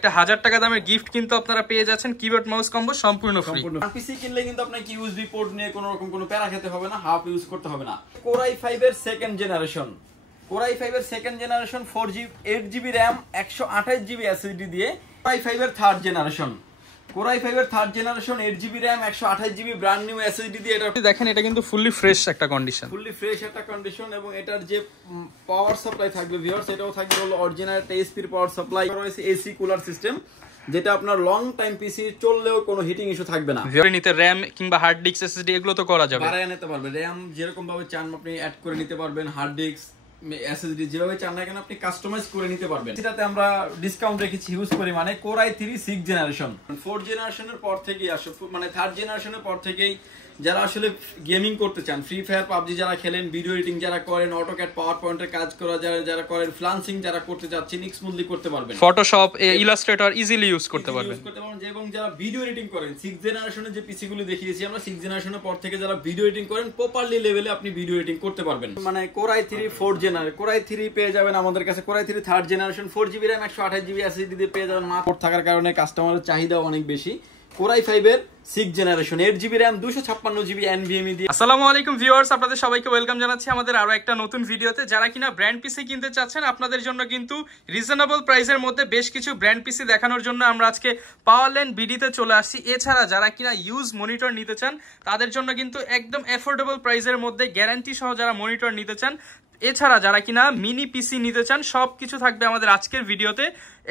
একটা 1000 টাকা দামের গিফট কিন্তু আপনারা পেয়ে যাচ্ছেন কিবোর্ড মাউস কম্বো সম্পূর্ণ ফ্রি। পিসি কিনলে কিন্তু আপনাকে ইউএসবি পোর্ট নিয়ে কোনো রকম কোনো প্যারা খেতে হবে না, হাফ ইউজ করতে হবে না। Core i5 এর সেকেন্ড জেনারেশন, Core i5 এর second generation 4GB 8GB RAM 128GB SSD দিয়ে Core i5 এর থার্ড জেনারেশন, Core i5 এর third generation 8GB RAM 128GB brand new SSD দিয়ে এটা দেখেন, এটা কিন্তু ফুললি ফ্রেশ একটা কন্ডিশন, এবং এটার যে পাওয়ার সাপ্লাই থাকবে ভিউয়ার্স, এটাও থাকবে হলো অরিজিনাল একটা এসপি পাওয়ার সাপ্লাই, রয়েছে এসি কুলার সিস্টেম, যেটা আপনার লং টাইম পিসি চললেও কোনো হিটিং ইস্যু থাকবে না। নিতে র‍্যাম কিংবা হার্ড ডিস্ক এসএসডি এগুলো তো করা যাবে, বাড়ায় নিতে পারবেন। র‍্যাম যেরকম ভাবে চান আপনি অ্যাড করে নিতে পারবেন, হার্ড ডিস্ক এসএসডি যেভাবে চান না কেন আপনি কাস্টমাইজ করে নিতে পারবেন। এটাতে আমরা ডিসকাউন্ট রেখেছি হিউজ পরিমাণে। Core i3 6 জেনারেশন, 4 জেনারেশনের পর থেকেই আসে, মানে থার্ড জেনারেশনের পর থেকেই যারা আসলে গেমিং করতে চান, ফ্রি ফায়ার পাবজি যারা খেলেন, ভিডিও এডিটিং যারা করেন, অটোক্যাড পাওয়ার পয়েন্টের কাজ করা যারা করেন, ফ্লান্সিং যারা করতে যাচ্ছেন, স্মুথলি করতে পারবেন, ফটোশপ ইলাস্ট্রেটর ইজিলি ইউজ করতে পারবেন। এবং যারা ভিডিও এডিটিং করেন, 6 জেনারেশনের যে পিসি গুলো দেখিয়েছি আমরা, 6 জেনারেশনের পর থেকে যারা ভিডিও এডিটিং করেন প্রপারলি লেভেলে আপনি ভিডিও এডিটিং করতে পারবেন। মানে Core i3 4 generation, Core i3 পেয়ে যাবেন আমাদের কাছে। Core i3 third generation 4GB RAM 128GB SSD দিয়ে পেয়ে যাবেন। মাত্র থাকার কারণে কাস্টমারের চাহিদা অনেক বেশি। Core i5 এর 6 generation 8GB RAM 256GB NVMe দিয়ে। আসসালামু আলাইকুম ভিউয়ার্স, আপনাদের সবাইকে ওয়েলকাম জানাচ্ছি আমাদের আরো একটা নতুন ভিডিওতে। যারা কিনা ব্র্যান্ড পিসি কিনতে চাচ্ছেন, আপনাদের জন্য কিন্তু রিজনেবল প্রাইসের মধ্যে বেশ কিছু ব্র্যান্ড পিসি দেখানোর জন্য আমরা আজকে পাওয়ারল্যান্ড বিডিতে চলে আসছি। এছাড়া যারা কিনা ইউজ মনিটর নিতে চান, তাদের জন্য কিন্তু একদম অ্যাফোর্ডেবল প্রাইসের মধ্যে গ্যারান্টি সহ যারা মনিটর নিতে চান, এছাড়া যারা কিনা মিনি পিসি নিতে চান, সবকিছু থাকবে আমাদের আজকের ভিডিওতে।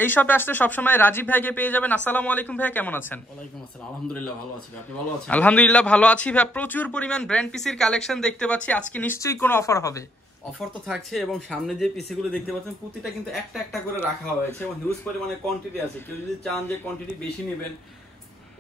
এই শপে আসলে সবসময় রাজীব ভাইকে পেয়ে যাবেন। আসসালামু আলাইকুম ভাই, কেমন আছেন? ওয়ালাইকুম আসসালাম, আলহামদুলিল্লাহ ভালো আছি। আপনি ভালো আছেন? আলহামদুলিল্লাহ ভালো আছি ভাই। প্রচুর পরিমাণ ব্র্যান্ড পিসির কালেকশন দেখতে পাচ্ছি, আজকে নিশ্চয়ই কোনো অফার হবে। অফার তো থাকছে, এবং সামনে যে পিসি গুলো দেখতে পাচ্ছেন প্রতিটা কিন্তু একটা একটা করে রাখা হয়েছে এবং হিউজ পরিমাণে কোয়ান্টিটি আছে। কেউ যদি চান যে কোয়ান্টিটি বেশি নেবেন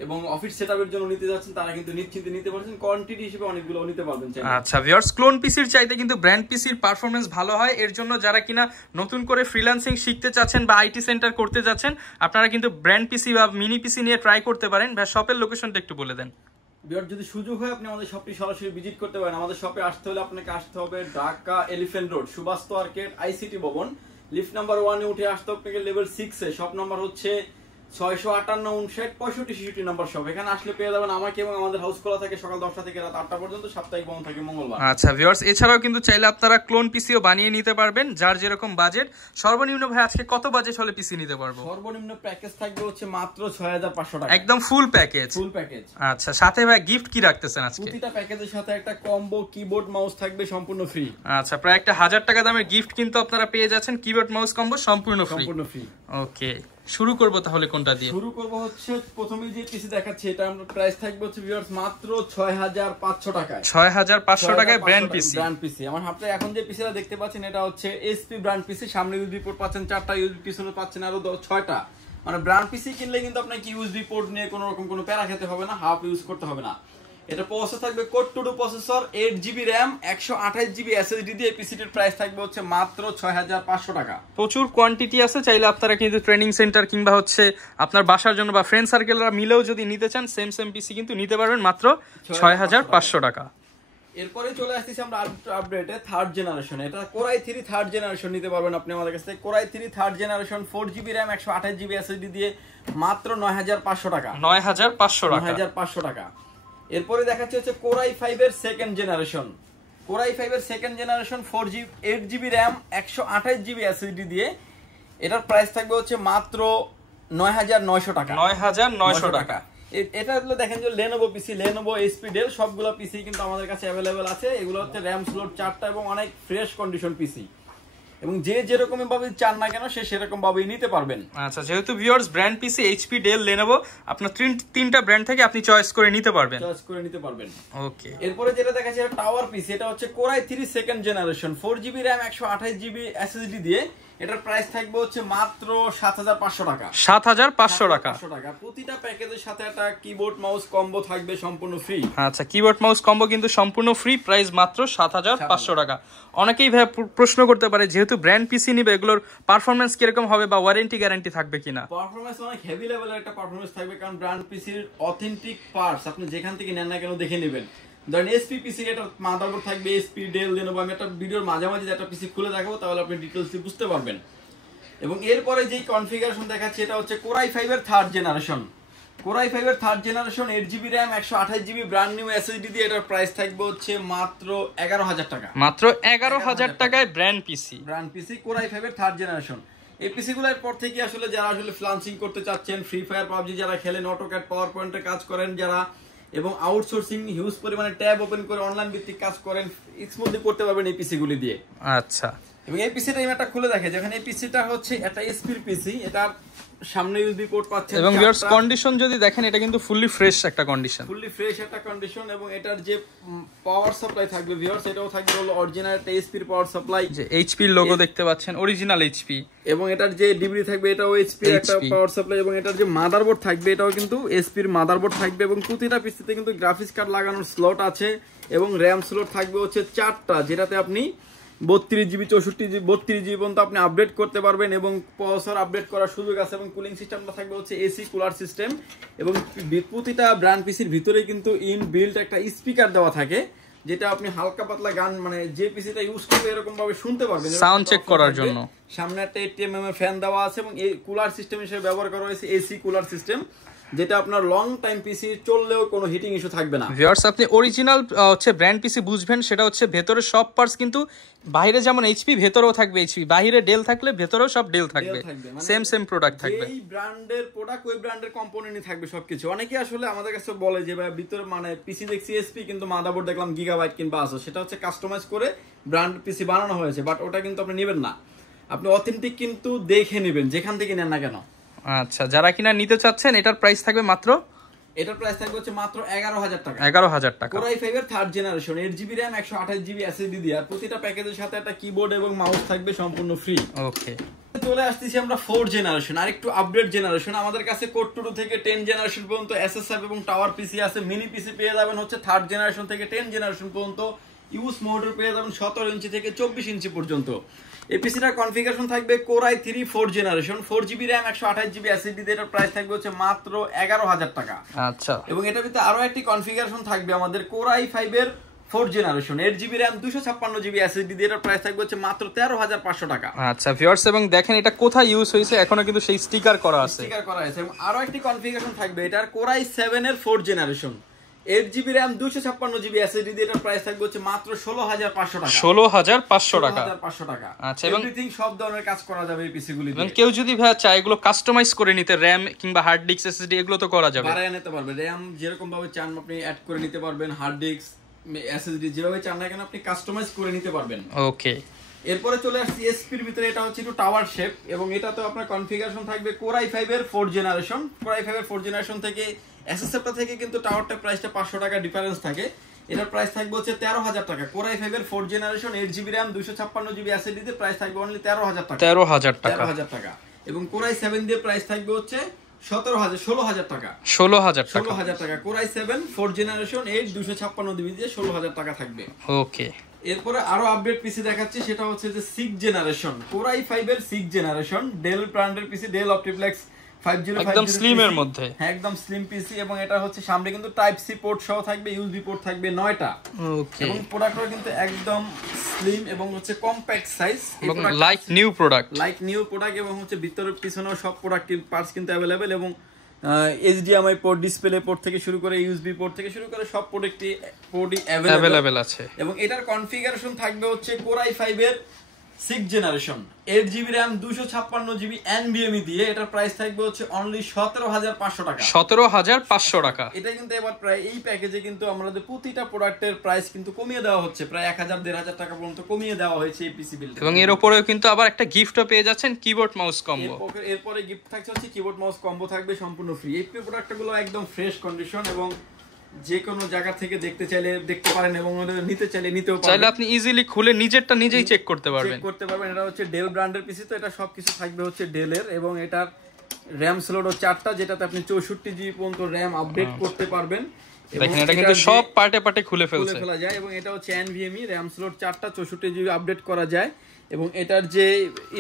এবং অফিস সেটআপের জন্য নিতে যাচ্ছেন, তারা কিন্তু নিশ্চিন্তে নিতে পারছেন, কোয়ান্টিটি হিসেবে অনেকগুলো নিতে পারবেন। আচ্ছা ভিউয়ার্স, ক্লোন পিসির চাইতে কিন্তু ব্র্যান্ড পিসির পারফরম্যান্স ভালো হয়। এর জন্য যারা কিনা নতুন করে ফ্রিল্যান্সিং শিখতে চাচ্ছেন বা আইটি সেন্টার করতে যাচ্ছেন, আপনারা কিন্তু ব্র্যান্ড পিসি বা মিনি পিসি নিয়ে ট্রাই করতে পারেন। ভাই শপের লোকেশনটা একটু বলে দেন। যদি সুযোগ হয় আপনি আমাদের শপটি সরাসরি ভিজিট করতে পারেন। আমাদের শপে আসতে হলে আপনাকে আসতে হবে Dhaka elephant road, Subhash arcade, ICT Bhaban, lift number 1 এ উঠে আসতে আপনাকে লেভেল 6 এ। শপ নাম্বার হচ্ছে 658-59-65-66 নাম্বার শপ। এখানে আসলে পেয়ে যাবেন আমাকে, এবং আমাদের হাউস খোলা থাকে সকাল 10টা থেকে রাত 8টা পর্যন্ত, সাপ্তাহিক বন্ধ থাকে মঙ্গলবার। আচ্ছা ভিউয়ার্স, এছাড়াও কিন্তু চাইলে আপনারা ক্লোন পিসিও বানিয়ে নিতে পারবেন, যার যেরকম বাজেট। সর্বনিম্ন ভাই আজকে কত বাজেট হলে পিসি নিতে পারবো? সর্বনিম্ন প্যাকেজ থাকবে হচ্ছে মাত্র 6500 টাকা, একদম ফুল প্যাকেজ। Full package. আচ্ছা, সাথে ভাই গিফট কি রাখতেছেন আজকে? প্রতিটা প্যাকেজের সাথে একটা কম্বো কিবোর্ড মাউস থাকবে সম্পূর্ণ ফ্রি। আচ্ছা, প্রায় একটা 1000 টাকা দামের গিফট কিন্তু আপনারা পেয়ে যাচ্ছেন, কিবোর্ড মাউস কম্বো সম্পূর্ণ ফ্রি। ওকে, শুরু করব তাহলে কোনটা দিয়ে? শুরু করব হচ্ছে প্রথমে যে পিসি দেখাচ্ছি, এটা আমরা প্রাইস থাকবে হচ্ছে ভিউয়ার্স মাত্র 6500 টাকায়। 6500 টাকায় ব্র্যান্ড পিসি। আমার হাতে এখন যে পিসিটা দেখতে পাচ্ছেন এটা হচ্ছে এসপি ব্র্যান্ড পিসি। সামনে ইউএসবি পোর্ট পাচ্ছেন 4টা, ইউএসবি পিছনে পাচ্ছেন আরো 6টা। মানে ব্র্যান্ড পিসি কিনলে কিন্তু আপনাকে ইউএসবি পোর্ট নিয়ে কোনো রকম কোনো প্যারা খেতে হবে না, হাফ ইউজ করতে হবে না। এটা প্রসেসর থাকবে core 2 processor, 8GB RAM 128GB SSD দিয়ে। পিসিটির প্রাইস থাকবে হচ্ছে মাত্র 6500 টাকা। প্রচুর কোয়ান্টিটি আছে, চাইলে আপনারা কিন্তু ট্রেনিং সেন্টার কিংবা হচ্ছে আপনার বাসার জন্য বা ফ্রেন্ড সার্কেলরা মিলেও যদি নিতে চান, সেম পিসি কিন্তু নিতে পারবেন মাত্র 6500 টাকা। এরপরে চলে আসতেছি আমরা আপডেটে থার্ড জেনারেশন। এটা Core i3 থার্ড জেনারেশন নিতে পারবেন আপনি আমাদের কাছ থেকে। Core i3 third generation 4GB RAM 128GB SSD দিয়ে মাত্র 9500 টাকা। 9500 টাকা। এরপরে দেখাচ্ছি হচ্ছে Core i5 এর সেকেন্ড জেনারেশন, Core i5 এর second generation 8GB RAM 128GB SSD দিয়ে। এটার প্রাইস থাকবে হচ্ছে মাত্র 9900 টাকা। 9900 টাকা। এটা হলো দেখেন যে Lenovo পিসি, Lenovo, HP, Dell সবগুলো পিসি কিন্তু আমাদের কাছে अवेलेबल আছে। এগুলো হচ্ছে RAM স্লট 4টা এবং অনেক ফ্রেশ কন্ডিশন পিসি, এবং যে যেরকম ভাবে চান না কেন সে সেরকম ভাবেই নিতে পারবেন। আচ্ছা, যেহেতু ভিউয়ার্স ব্র্যান্ড পিসি HP, Dell, Lenovo আপনার তিনটা ব্র্যান্ড থেকে আপনি চয়েস করে নিতে পারবেন। ওকে, এরপরে যেটা দেখাচ্ছি এটা টাওয়ার পিসি। এটা হচ্ছে Core i3 second generation 4GB RAM 128GB SSD দিয়ে। এটার প্রাইস থাকবে হচ্ছে মাত্র 7500 টাকা। 7500 টাকা। প্রতিটা প্যাকেজের সাথে একটা কিবোর্ড মাউস কম্বো থাকবে সম্পূর্ণ ফ্রি। আচ্ছা, কিবোর্ড মাউস কম্বো কিন্তু সম্পূর্ণ ফ্রি, প্রাইস মাত্র 7500 টাকা। অনেকেই ভাই প্রশ্ন করতে পারে, যেহেতু ব্র্যান্ড পিসি নিবে এগুলোর পারফরম্যান্স কিরকম হবে বা ওয়ারেন্টি গ্যারান্টি থাকবে কিনা? পারফরম্যান্স অনেক হেভি লেভেলের একটা পারফরম্যান্স থাকবে, কারণ ব্র্যান্ড পিসির অথেন্টিক পার্টস আপনি যেখান থেকে নেন না কেন দেখে নেবেন। ধরেন এসপি পিসি, এটা মাদারবোর্ড থাকবে HP, Dell, Lenovo। আমি একটা ভিডিওর মাঝামাঝি একটা পিসি খুলে দেখাবো, তাহলে আপনি ডিটেইলসে বুঝতে পারবেন। এবং এরপরে যেই কনফিগারেশন দেখাচ্ছি এটা হচ্ছে কোরাই 5 এর থার্ড জেনারেশন। কোরাই 5 এর third generation 8GB RAM 128GB brand new SSD দিয়ে এটার প্রাইস থাকবে হচ্ছে মাত্র 11,000 টাকা। মাত্র 11,000 টাকায় ব্র্যান্ড পিসি কোরাই 5 এর থার্ড জেনারেশন। এই পিসি গুলোর পর থেকে আসলে যারা আসলে ফ্লান্সিং করতে চাচ্ছেন, ফ্রি ফায়ার পাবজি যারা খেলেন, অটোক্যাড পাওয়ার পয়েন্টে কাজ করেন যারা, এবং আউটসোর্সিং হিউজ পরিমাণে ট্যাব ওপেন করে অনলাইন ভিত্তিক কাজ করেন, স্মুথলি করতে পারবেন এই পিসি গুলি দিয়ে। আচ্ছা, এবং এই পিসিটা আমি একটা খুলে দেখে যেখানে এই পিসিটা হচ্ছে একটা এসপির পিসি, এটা সামনে ইউএসবি পোর্ট পাচ্ছেন এবং ভিউয়ার্স কন্ডিশন যদি দেখেন এটা কিন্তু ফুললি ফ্রেশ একটা কন্ডিশন, এবং এটার যে পাওয়ার সাপ্লাই থাকবে ভিউয়ার্স এটাও থাকবে হলো অরিজিনাল একটা এসপির পাওয়ার সাপ্লাই, যে এইচপি এর লোগো দেখতে পাচ্ছেন, অরিজিনাল এইচপি, এবং এটার যে ডিবিডি থাকবে এটাও এইচপি একটা পাওয়ার সাপ্লাই, এবং এটার যে মাদারবোর্ড থাকবে এটাও কিন্তু এসপির মাদারবোর্ড থাকবে, এবং প্রতিটা পিসিতে কিন্তু গ্রাফিক্স কার্ড লাগানোর স্লট আছে, এবং র্যাম স্লট থাকবে হচ্ছে 4টা, যেটাতে আপনি 32GB 64GB 32GB পর্যন্ত আপনি আপডেট করতে পারবেন, এবং প্রসেসর আপডেট করার সুযোগ আছে, এবং কুলিং সিস্টেমটা থাকবে হচ্ছে এসি কুলার সিস্টেম, এবং প্রতিটা ব্র্যান্ড পিসির ভিতরে কিন্তু ইন বিল্ট একটা স্পিকার দেওয়া থাকে, যেটা আপনি হালকা পাতলা গান মানে যে পিসিটা ইউজ করবে এরকম ভাবে শুনতে পারবেন সাউন্ড চেক করার জন্য। সামনে একটা 80mm এর ফ্যান দেওয়া আছে, এবং এই কুলার সিস্টেম হিসেবে ব্যবহার করা হয়েছে এসি কুলার সিস্টেম, যেটা আপনার লং টাইম পিসি চললেও কোনো হিটিং ইস্যু থাকবে না। ভিউয়ার্স আপনি অরিজিনাল হচ্ছে ব্র্যান্ড পিসি বুঝবেন, সেটা হচ্ছে ভেতরে সব পার্টস কিন্তু বাইরে যেমন এইচপি ভেতরেও থাকবে এইচপি, বাইরে ডেল থাকলে ভেতরেও সব ডেল থাকবে, সেম প্রোডাক্ট থাকবে। এই ব্র্যান্ডের প্রোডাক্ট ওই ব্র্যান্ডের কম্পোনেন্টই থাকবে সবকিছু। অনেকে আসলে আমাদের কাছে বলে যে ভাই ভিতরে মানে পিসি দেখছি এসপি কিন্তু মাদারবোর্ড দেখলাম গিগাবাইট কিংবা আসো, সেটা হচ্ছে কাস্টমাইজ করে ব্র্যান্ড পিসি বানানো হয়েছে, বাট ওটা কিন্তু আপনি নেবেন না, আপনি অথেন্টিক কিন্তু দেখে নেবেন যেখান থেকে নেন না কেন। আচ্ছা, যারা কিনা নিতে চাচ্ছেন এটার প্রাইস থাকবে মাত্র, এটার প্রাইস থাকবে হচ্ছে মাত্র 11,000 টাকা। 11,000 টাকা। কোরাই 5 এর third generation 8GB RAM 128GB SSD দিয়ে, আর প্রতিটা প্যাকেজের সাথে একটা কিবোর্ড এবং মাউস থাকবে সম্পূর্ণ ফ্রি। ওকে, চলে আসতেছি আমরা 4 জেনারেশন, আর একটু আপডেট জেনারেশন। আমাদের কাছে কোড 2 থেকে 10 জেনারেশন পর্যন্ত এসএসএফ এবং টাওয়ার পিসি আছে। মিনি পিসি পেয়ে যাবেন হচ্ছে থার্ড জেনারেশন থেকে 10 জেনারেশন পর্যন্ত। ইউজ মোটর পেয়ে যাবেন 17 ইঞ্চি থেকে 24 ইঞ্চি পর্যন্ত। এই পিসিটার কনফিগারেশন থাকবে core i 3 4 generation 4GB RAM 128GB SSD দিয়ে, এটার প্রাইস থাকবে হচ্ছে মাত্র 11,000 টাকা। আচ্ছা, এবং এটার ভিতরে আরো একটি কনফিগারেশন থাকবে আমাদের কোরাই 5 এর 4 generation 8GB RAM 256GB SSD দিয়ে, এটার প্রাইস থাকবে হচ্ছে মাত্র 13,500 টাকা। আচ্ছা ভিউয়ার্স, এবং দেখেন এটা কোথায় ইউজ হয়েছে এখনো কিন্তু সেই স্টিকার করা আছে, এবং আরো একটি কনফিগারেশন থাকবে এটার কোরাই 7 এর 4 generation 8GB RAM 256GB SSD দিয়ে, এটার প্রাইস থাকবে হচ্ছে মাত্র 16,500 টাকা। 16,500 টাকা। আচ্ছা, এবং এভরিথিং সব ধরনের কাজ করা যাবে এই পিসি গুলিতে। এবং কেউ যদি ভাই চায় এগুলো কাস্টমাইজ করে নিতে, র‍্যাম কিংবা হার্ড ডিস্ক এসএসডি এগুলো তো করা যাবে, বাড়ায় নিতে পারবে। র‍্যাম যেরকম ভাবে চান আপনি অ্যাড করে নিতে পারবেন, হার্ড ডিস্ক এসএসডি যেভাবে চান না কেন আপনি কাস্টমাইজ করে নিতে পারবেন। ওকে, এরপরে চলে আসছি এসপির ভিতরে, এটা হচ্ছে একটু টাওয়ার শেপ, এবং এটা তো আপনার কনফিগারেশন থাকবে কোরাই 5 এর 4 জেনারেশন। কোরাই 5 এর 4 জেনারেশন থেকে এসএসএফটা থেকে কিন্তু টাওয়ারটা প্রাইসটা 500 টাকা ডিফারেন্স থাকে, এটার প্রাইস থাকবে হচ্ছে 13,000 টাকা। কোরাই 5 এর 4 generation 8GB RAM 256GB SSD তে প্রাইস থাকবে অনলি 13,000 টাকা। 13,000 টাকা। এবং কোরাই 7 দিয়ে প্রাইস থাকবে হচ্ছে 16,000 টাকা। 16,000 টাকা। কোরাই 7 4 জেনারেশন 8 256GB দিয়ে 16,000 টাকা থাকবে। ওকে, এরপরে আরো আপডেট পিসি দেখাচ্ছি, সেটা হচ্ছে যে 6 জেনারেশন কোরাই 5 এর 6 জেনারেশন ডেল ব্র্যান্ডের পিসি, ডেল অপটিপ্লেক্স 5050 একদম স্লিম এর মধ্যে, হ্যাঁ একদম স্লিম পিসি, এবং এটা হচ্ছে সামনে কিন্তু টাইপ সি পোর্ট সহ থাকবে, ইউএসবি পোর্ট থাকবে 9টা। ওকে, এবং প্রোডাক্টটা কিন্তু একদম স্লিম এবং হচ্ছে কম্প্যাক্ট সাইজ, এবং লাইক নিউ প্রোডাক্ট, এবং হচ্ছে ভিতরের পিছনেও সব প্রোডাক্ট পার্টস কিন্তু अवेलेबल, এবং এইচডিএমআই পোর্ট, ডিসপ্লে পোর্ট থেকে শুরু করে ইউএসবি পোর্ট থেকে শুরু করে সব পোর্টই अवेलेबल আছে। এবং এটার কনফিগারেশন থাকবে হচ্ছে কোরাই 5 এর 6 generation 8GB RAM 256GB NVMe দিয়ে, এটার প্রাইস থাকবে হচ্ছে অনলি 17,500 টাকা। 17,500 টাকা। এটা কিন্তু এবার প্রায় এই প্যাকেজে কিন্তু আমাদের প্রতিটা প্রোডাক্টের প্রাইস কিন্তু কমিয়ে দেওয়া হচ্ছে, প্রায় 1,000-1,500 টাকা পর্যন্ত কমিয়ে দেওয়া হয়েছে এই পিসি বিল্ড। এবং এর উপরেও কিন্তু আবার একটা গিফটও পেয়ে যাচ্ছেন, কিবোর্ড মাউস কম্বো। এরপরে গিফট থাকছে হচ্ছে কিবোর্ড মাউস কম্বো থাকবে সম্পূর্ণ ফ্রি। এই প্রোডাক্টগুলো একদম ফ্রেশ কন্ডিশন, এবং যে কোনো জায়গা থেকে দেখতে চাইলে দেখতে পারেন, এবং নিতে চাইলে নিতেও পারেন, চাইলে আপনি ইজিলি খুলে নিজেরটা নিজেই চেক করতে পারবেন। এটা হচ্ছে ডেল ব্র্যান্ডের পিসি, তো এটা সবকিছু থাকবে হচ্ছে ডেলের, এবং এটার র‍্যাম স্লটও 4টা, যেটাতে আপনি 64GB পর্যন্ত র‍্যাম আপডেট করতে পারবেন। দেখেন এটা কিন্তু সব পার্টে খুলে ফেলা যায়, এবং এটা হচ্ছে NVMe র‍্যাম স্লট 4টা 64GB আপডেট করা যায়, এবং এটার যে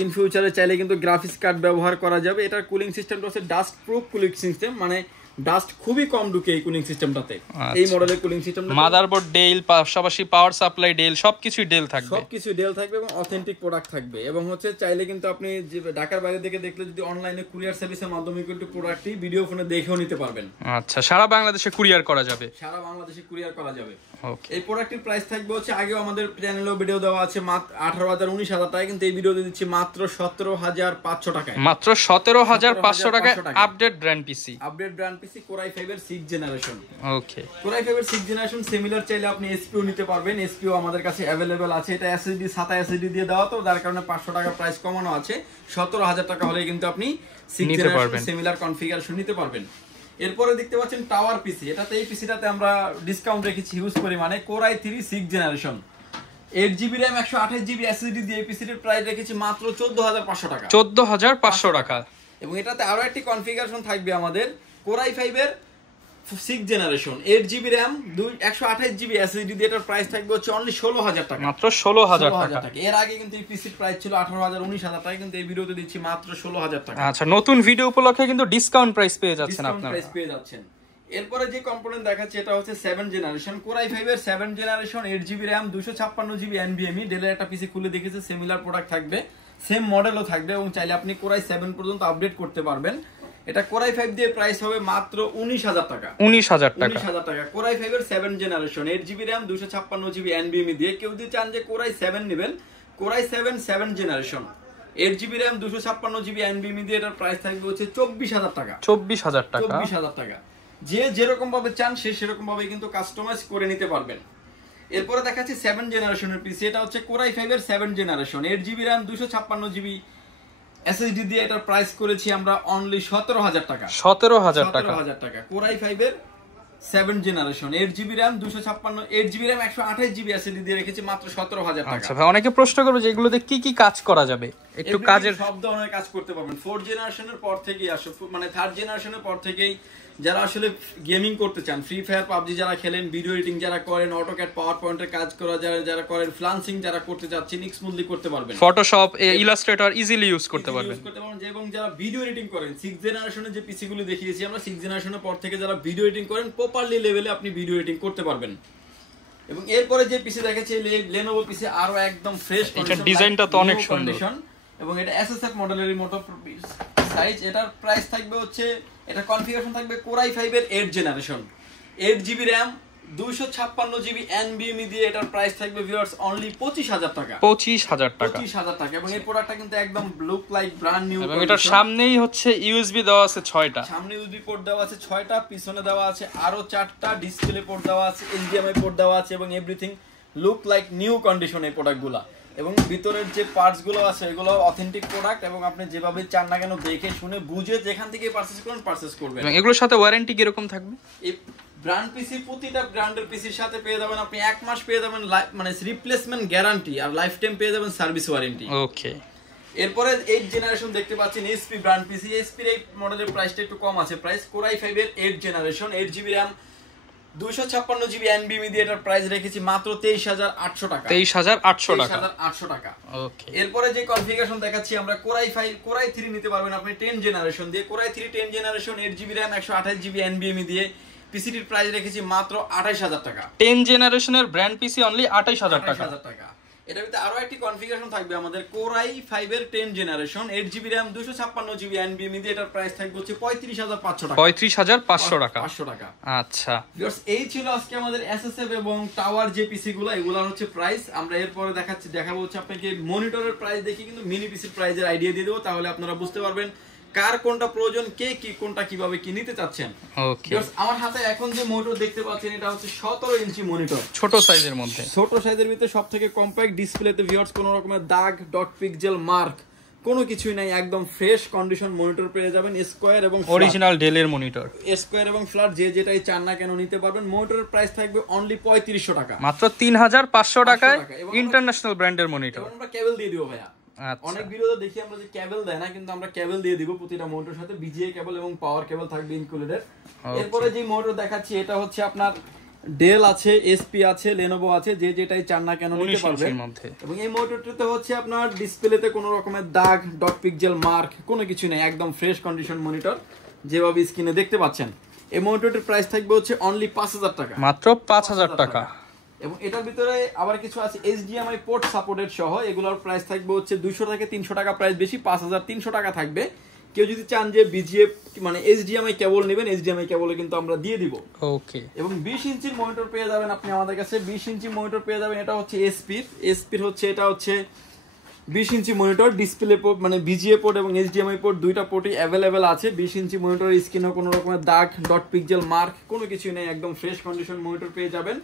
ইন ফিউচারে চাইলে কিন্তু গ্রাফিক্স কার্ড ব্যবহার করা যাবে। এটার কুলিং সিস্টেমটা হচ্ছে ডাস্ট প্রুফ কুলিং সিস্টেম, মানে ডাস্ট খুবই কম ঢুকে এই কুলিং সিস্টেমটাতে। এই মডেলের কুলিং সিস্টেমটা মাদারবোর্ড ডেল, পাশাপাশি পাওয়ার সাপ্লাই ডেল, সবকিছু ডেল থাকবে, সবকিছু ডেল থাকবে এবং অথেন্টিক প্রোডাক্ট থাকবে। এবং হচ্ছে চাইলে কিন্তু আপনি যে ঢাকার বাইরে থেকে দেখলে যদি অনলাইনে কুরিয়ার সার্ভিসের মাধ্যমে কিন্তু প্রোডাক্টটি ভিডিও ফোনে দেখেও নিতে পারবেন। আচ্ছা, সারা বাংলাদেশে কুরিয়ার করা যাবে? সারা বাংলাদেশে কুরিয়ার করা যাবে। ওকে। এই প্রোডাক্টের প্রাইস থাকবে হচ্ছে, আগেও আমাদের চ্যানেলেও ভিডিও দেওয়া আছে, মাত্র 18,000 19,000 টাকা, কিন্তু এই ভিডিওতে দিচ্ছি মাত্র 17,500 টাকায়। মাত্র 17,500 টাকায় আপডেট ব্র্যান্ড পিসি। আপডেট ব্র্যান্ড পিসি কোরাই 5 এর 6 জেনারেশন। ওকে। কোরাই 5 এর 6 জেনারেশন সিমিলার চাইলে আপনি এসপিও নিতে পারবেন। এসপিও আমাদের কাছে अवेलेबल আছে। এটা এসএসডি SATA এসএসডি দিয়ে দেওয়া, তো যার কারণে 500 টাকা প্রাইস কমানো আছে। 17,000 টাকা হলে কিন্তু আপনি 6 জেনারেশন সিমিলার কনফিগারেশন নিতে পারবেন। এরপরে দেখতে পাচ্ছেন টাওয়ার পিসি। এটাতে এই পিসিটাতে আমরা ডিসকাউন্ট রেখেছি হিউজ পরিমাণে। Core i 3 6 generation 8GB RAM 128GB SSD দিয়ে এই পিসিটির প্রাইস রেখেছি মাত্র 14,500 টাকা। 14,500 টাকা। এবং এটাতে আরো একটি কনফিগারেশন থাকবে আমাদের কোরাই 5 এর 6 generation 8GB RAM 128GB SSD দিয়ে এটার প্রাইস থাকবে হচ্ছে অনলি 16,000 টাকা। মাত্র 16,000 টাকা। এর আগে কিন্তু এই পিসির প্রাইস ছিল 18,000 19,000 টাকা, কিন্তু এই ভিডিওতে দিচ্ছি মাত্র 16,000 টাকা। আচ্ছা, নতুন ভিডিও উপলক্ষে কিন্তু ডিসকাউন্ট প্রাইস পেয়ে যাচ্ছেন আপনারা। প্রাইস পেয়ে যাচ্ছেন। এরপরে যে কম্পোনেন্ট দেখাচ্ছি এটা হচ্ছে 7 জেনারেশন কোরাই 5 এর 7 generation 8GB RAM 256GB NVMe। ডেলের একটা পিসি খুলে দেখেছে, সিমিলার প্রোডাক্ট থাকবে, সেম মডেলও থাকবে এবং চাইলে আপনি কোরাই 7 পর্যন্ত আপডেট করতে পারবেন। এটা কোরাই 5 দিয়ে প্রাইস হবে মাত্র 19,000 টাকা। 19,000 টাকা। 19,000 টাকা। কোরাই 5 এর 7 generation 8GB RAM 256GB NVMe দিয়ে কেউ যদি চান যে কোরাই 7 নেবেন, core i 7 generation 8GB RAM 256GB NVMe দিয়ে এটার প্রাইস থাকবে হচ্ছে 24,000 টাকা। 24,000 টাকা। 24,000 টাকা। যে যেরকম ভাবে চান সে সেরকম ভাবে কিন্তু কাস্টমাইজ করে নিতে পারবেন। এরপরে দেখাচ্ছি 7 জেনারেশনের পিসি। এটা হচ্ছে কোরাই 5 এর 7 generation 8GB RAM 256GB SSD দিয়ে এটার প্রাইস করেছি আমরা অনলি 17,000 টাকা। 17,000 টাকা। 17,000 টাকা। কোরাই 5 এর 7 generation 8GB RAM 8GB RAM 128GB SSD দিয়ে রেখেছি মাত্র 17,000 টাকা। আচ্ছা ভাই, অনেকে প্রশ্ন করবে যে এগুলোতে কি কি কাজ করা যাবে, একটু কাজের সব ধরনের কাজ করতে পারবেন। 4 জেনারেশনের পর থেকেই আসে, মানে 3rd জেনারেশনের পর থেকেই যারা আসলে গেমিং করতে চান, ফ্রি ফায়ার পাবজি যারা খেলেন, ভিডিও এডিটিং যারা করেন, অটোক্যাড পাওয়ার পয়েন্টের কাজ করা যারা করেন, ফ্লান্সিং যারা করতে যাচ্ছেন, স্মুথলি করতে পারবেন। ফটোশপ, ইলাস্ট্রেটর ইজিলি ইউজ করতে পারবেন। এবং যারা ভিডিও এডিটিং করেন, 6 জেনারেশনের যে পিসি গুলো দেখিয়েছি আমরা, 6 জেনারেশনের পর থেকে যারা ভিডিও এডিটিং করেন, প্রপারলি লেভেলে আপনি ভিডিও এডিটিং করতে পারবেন। এবং এরপরে যে পিসি দেখাচ্ছি লেনোভো পিসি, আরো একদম ফ্রেশ কন্ডিশন, ডিজাইনটা তো অনেক সুন্দর এবং এটা এসএসএফ মডেলের মতো সাইজ। এটার প্রাইস থাকবে হচ্ছে, এটা কনফিগারেশন থাকবে কোরাই 5 এর 8 generation 8GB RAM 256GB NVMe দিয়ে এটার প্রাইস থাকবে ভিউয়ার্স অনলি 25,000 টাকা। 25,000 টাকা। 25,000 টাকা। এবং এই প্রোডাক্টটা কিন্তু একদম লুক লাইক ব্র্যান্ড নিউ। এবং এটার সামনেই হচ্ছে ইউএসবি দেওয়া আছে 6টা। সামনে ইউএসবি পোর্ট দেওয়া আছে 6টা, পিছনে দেওয়া আছে আরো 4টা, ডিসপ্লে পোর্ট দেওয়া আছে, HDMI পোর্ট দেওয়া আছে এবং everything look like new condition এই প্রোডাক্টগুলো। এবং ভিতরের যে পার্টস গুলো আছে এগুলো অথেন্টিক প্রোডাক্ট, এবং আপনি যেভাবে চান না কেন দেখে শুনে বুঝে যেখান থেকে পারচেজ করবেন। এবং এগুলোর সাথে ওয়ারেন্টি কি রকম থাকবে? এই ব্র্যান্ড পিসি, প্রতিটা ব্র্যান্ডের পিসির সাথে পেয়ে যাবেন আপনি 1 মাস পেয়ে যাবেন মানে রিপ্লেসমেন্ট গ্যারান্টি, আর লাইফ টাইম পেয়ে যাবেন সার্ভিস ওয়ারেন্টি। ওকে। এরপরে 8 জেনারেশন দেখতে পাচ্ছেন এসপি ব্র্যান্ড পিসি। এসপি এর এই মডেলের প্রাইসটা একটু কম আছে। প্রাইস কোরাই 5 এর 8 generation 8GB RAM 256GB NVMe দিয়ে এটার প্রাইস রেখেছি মাত্র 23,800 টাকা। 23,800 টাকা। 23,800 টাকা। ওকে। এরপরে যে কনফিগারেশন দেখাচ্ছি আমরা, কোরাই 3 নিতে পারবেন আপনি 10 জেনারেশন দিয়ে। Core i 3 10 generation 8GB RAM 128GB NVMe দিয়ে পিসিটির প্রাইস রেখেছি মাত্র 28,000 টাকা। 10 জেনারেশনের ব্র্যান্ড পিসি অনলি 28,000 টাকা। 28,000 টাকা। এটার ভিতরে আরো একটি কনফিগারেশন থাকবে আমাদের কোরাই 5 এর 10 generation 8GB RAM 256GB NVMe দিয়ে এটার প্রাইস থাকবে হচ্ছে 35,500 টাকা। 35,500 টাকা। 500 টাকা। আচ্ছা ভিউয়ার্স, এই ছিল আজকে আমাদের এসএসএফ এবং টাওয়ার যে পিসি গুলো, এগুলোর হচ্ছে প্রাইস। আমরা এরপরে দেখাবো হচ্ছে আপনাকে মনিটরের প্রাইস দেখি কিন্তু মিনি পিসির প্রাইসের আইডিয়া দিয়ে দেবো, তাহলে আপনারা বুঝতে পারবেন কার কোনটা প্রয়োজন, কে কি কোনটা কিভাবে কি নিতে চাচ্ছেন। ওকে। আমার হাতে এখন যে মনিটর দেখতে পাচ্ছেন এটা হচ্ছে 17 ইঞ্চি মনিটর, ছোট সাইজের মধ্যে। ছোট সাইজের ভিতরে সবথেকে কম্প্যাক্ট ডিসপ্লেতে ভিউয়ার্স কোনো রকমের দাগ, ডট পিক্সেল মার্ক কোনো কিছুই নাই, একদম ফ্রেশ কন্ডিশন মনিটর পেয়ে যাবেন। স্কয়ার এবং অরিজিনাল ডেলের মনিটর, স্কয়ার এবং ফ্ল্যাট যে যেটাই চান না কেন নিতে পারবেন। মনিটরের প্রাইস থাকবে অনলি 3500 টাকা, মাত্র 3,500 টাকায় ইন্টারন্যাশনাল ব্র্যান্ডের মনিটর। আমরা কেবল দিয়ে দিব ভাইয়া। আচ্ছা। অনেক ভিডিওতে দেখি আমরা যে কেবল দেয় না, কিন্তু আমরা কেবল দিয়ে দিব প্রতিটা মোটরের সাথে। বিজিএ কেবল এবং পাওয়ার কেবল থাকবে ইনক্লুডেড। এরপরে যে মোটর দেখাচ্ছি এটা হচ্ছে আপনার ডেল আছে, এসপি আছে, লেনোভো আছে, যে যেটাই চান না কেন নিতে পারবেন। এবং এই মোটরটাতে হচ্ছে আপনার ডিসপ্লেতে কোনো রকমের দাগ, ডট পিক্সেল মার্ক কোনো কিছু নেই, একদম ফ্রেশ কন্ডিশন মনিটর যেভাবে স্ক্রিনে দেখতে পাচ্ছেন। এই মনিটরটির প্রাইস থাকবে হচ্ছে অনলি 5000 টাকা, মাত্র 5000 টাকা। এবং এটার ভিতরে আবার কিছু আছে HDMI পোর্ট সাপোর্টেড সহ, এগুলোর প্রাইস থাকবে হচ্ছে 200 থেকে 300 টাকা প্রাইস বেশি, 5300 টাকা থাকবে। কেউ যদি চান যে BGA মানে HDMI কেবল নেবেন, HDMI কেবল কিন্তু আমরা দিয়ে দিব। ওকে, এবং 20 ইঞ্চির মনিটর পেয়ে যাবেন আপনি আমাদের কাছে, 20 ইঞ্চি মনিটর পেয়ে যাবেন। এটা হচ্ছে এসপির হচ্ছে, এটা হচ্ছে 20 ইঞ্চি মনিটর, ডিসপ্লে পোর্ট মানে BGA পোর্ট এবং HDMI পোর্ট দুইটা পোর্টই অ্যাভেলেবেল আছে। 20 ইঞ্চি মনিটরের স্ক্রিনে কোনো রকমের দাগ, ডট পিক্সেল মার্ক কোনো কিছুই নেই, একদম ফ্রেশ কন্ডিশন মনিটর পেয়ে যাবেন।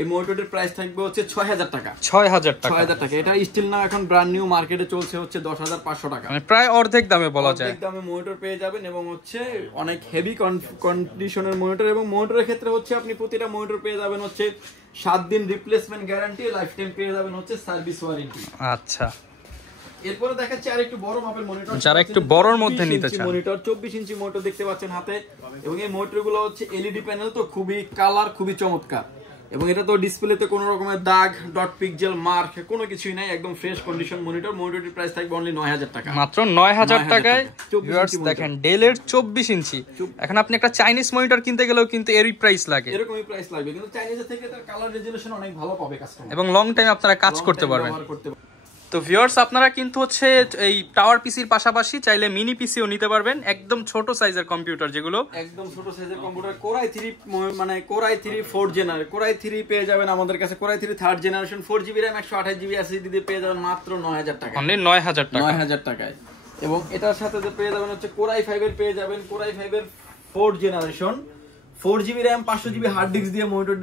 এই মনিটরের প্রাইস থাকবে হচ্ছে 6000 টাকা। 6000 টাকা, 6000 টাকা। এটা স্টিল না, এখন ব্র্যান্ড নিউ মার্কেটে চলছে হচ্ছে 10500 টাকা, মানে প্রায় অর্ধেক দামে বলা যায়। অর্ধেক দামে মনিটর পেয়ে যাবেন এবং হচ্ছে অনেক হেভি কন্ডিশনের মনিটর। এবং মনিটরের ক্ষেত্রে হচ্ছে আপনি প্রতিটা মনিটর পেয়ে যাবেন হচ্ছে 7 দিন রিপ্লেসমেন্ট গ্যারান্টি, লাইফ টাইম পেয়ে যাবেন হচ্ছে সার্ভিস ওয়ারেন্টি। আচ্ছা, এরপরে দেখাচ্ছি আর একটু বড় মাপের মনিটর, যারা একটু বড়র মধ্যে নিতে চান। মনিটর 24 ইঞ্চি মনিটর দেখতে পাচ্ছেন হাতে, এবং এই মনিটরগুলো হচ্ছে এলইডি প্যানেল, তো খুবই কালার খুবই চমৎকার। এবং এটা তো ডিসপ্লেতে কোনো রকমের দাগ, ডট পিক্সেল মার্ক কোনো কিছুই নাই, একদম ফ্রেশ কন্ডিশন মনিটর। মনিটরের প্রাইস থাকবে অনলি 9000 টাকা, মাত্র 9000 টাকায়। ভিউয়ার্স দেখেন, ডেলের 24 ইঞ্চি। এখন আপনি একটা চাইনিজ মনিটর কিনতে গেলেও কিন্তু এরই প্রাইস লাগে, এরকমই প্রাইস লাগবে, কিন্তু চাইনিজের থেকে তার কালার রেজোলিউশন অনেক ভালো পাবে কাস্টমার, এবং লং টাইম আপনারা কাজ করতে পারবেন। তো ভিউয়ার্স, আপনারা কিন্তু হচ্ছে এই টাওয়ার পিসির পাশাপাশি চাইলে মিনি পিসিও নিতে পারবেন, একদম ছোট সাইজের কম্পিউটার, যেগুলো একদম ছোট সাইজের কম্পিউটার। কোরাই 3 মানে কোরাই 3 4th জেনারেশন, কোরাই 3 পেয়ে যাবেন আমাদের কাছে, core i 3 3rd generation 4GB RAM 128GB SSD দিয়ে পেয়ে যাবেন মাত্র 9000 টাকা, অনলি 9000 টাকা, 9000 টাকায়। এবং এটার সাথে যে পেয়ে যাবেন হচ্ছে কোরাই 5 এর পেয়ে যাবেন, কোরাই 5 এর 4th generation 4GB RAM 500GB hard disk দিয়ে monitor,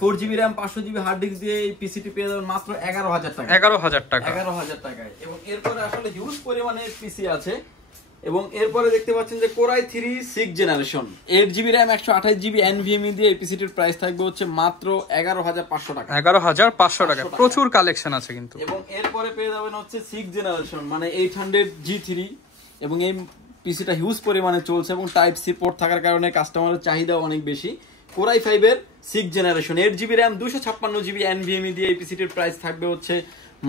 4GB RAM 500GB hard disk দিয়ে এই পিসিটি পেয়ে যাবেন মাত্র 11000 টাকা, 11000 টাকা, 11000 টাকায়। এবং এরপরে আসলে হিউজ পরিমাণে পিসি আছে। এবং এরপরে দেখতে পাচ্ছেন যে core i 3 6th generation 8GB RAM 128GB NVMe দিয়ে এই পিসিটির প্রাইস থাকবে হচ্ছে মাত্র 11500 টাকা, 11500 টাকা। প্রচুর কালেকশন আছে কিন্তু। এবং এরপরে পেয়ে যাবেন হচ্ছে 6th জেনারেশন মানে 800G3, এবং এই পিসিটা হিউজ পরিমাণে চলছে এবং টাইপ সি পোর্ট থাকার কারণে কাস্টমারের চাহিদা অনেক বেশি। কোরাই 5 এর 6th generation 8GB RAM 256GB NVMe দিয়ে এই পিসিটির প্রাইস থাকবে হচ্ছে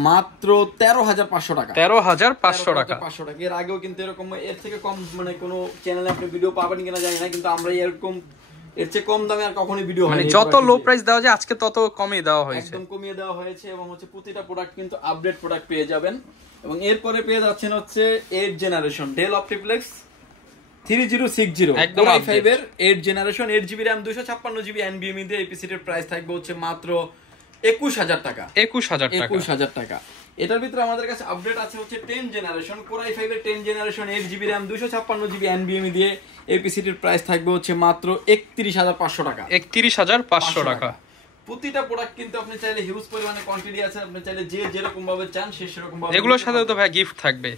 মাত্র 13500 টাকা, 13500 টাকা। এর আগেও কিন্তু এরকম এর থেকে কম মানে কোনো চ্যানেলে আপনি ভিডিও পাবেন কিনা জানি না, কিন্তু আমরা এরকম এর চেয়ে কম দামে আর কখনোই ভিডিও হয়নি, মানে যত লো প্রাইস দেওয়া যায় আজকে তত কমিয়ে দেওয়া হয়েছে, একদম কমিয়ে দেওয়া হয়েছে। এবং হচ্ছে প্রতিটা প্রোডাক্ট কিন্তু আপডেট প্রোডাক্ট পেয়ে যাবেন। এবং এরপরে পেয়ে যাচ্ছেন হচ্ছে 8th generation del OptiPlex 3060, core i 5 এর 8th generation 8GB RAM 256GB NVMe দিয়ে এই পিসিটির প্রাইস থাকবে হচ্ছে মাত্র 21000 টাকা, 21000 টাকা। এটার ভিতরে আমাদের কাছে আপডেট আছে হচ্ছে 10th জেনারেশন কোরাই 5 এর 10th generation 8GB RAM 256GB NVMe দিয়ে এই পিসিটির প্রাইস থাকবে হচ্ছে মাত্র 31500 টাকা, 31500 টাকা। প্রতিটা প্রোডাক্ট কিন্তু আপনি চাইলে হিউজ পরিমাণে কোয়ান্টিটি আছে, আপনি চাইলে যে যেরকম ভাবে চান সে সেরকম ভাবে। এগুলোর সাথে তো ভাই গিফট থাকবে,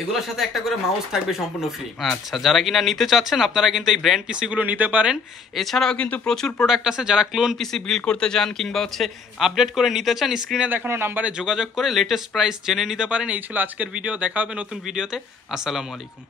এগুলোর সাথে একটা করে মাউস থাকবে সম্পূর্ণ ফ্রি। আচ্ছা, যারা কিনা নিতে চাচ্ছেন আপনারা কিন্তু এই ব্র্যান্ড পিসি গুলো নিতে পারেন। এছাড়াও কিন্তু প্রচুর প্রোডাক্ট আছে, যারা ক্লোন পিসি বিল্ড করতে চান কিংবা হচ্ছে আপডেট করে নিতে চান, স্ক্রিনে দেখানো নাম্বারে যোগাযোগ করে লেটেস্ট প্রাইস জেনে নিতে পারেন। এই ছিল আজকের ভিডিও, দেখা হবে নতুন ভিডিওতে। আসসালামু আলাইকুম।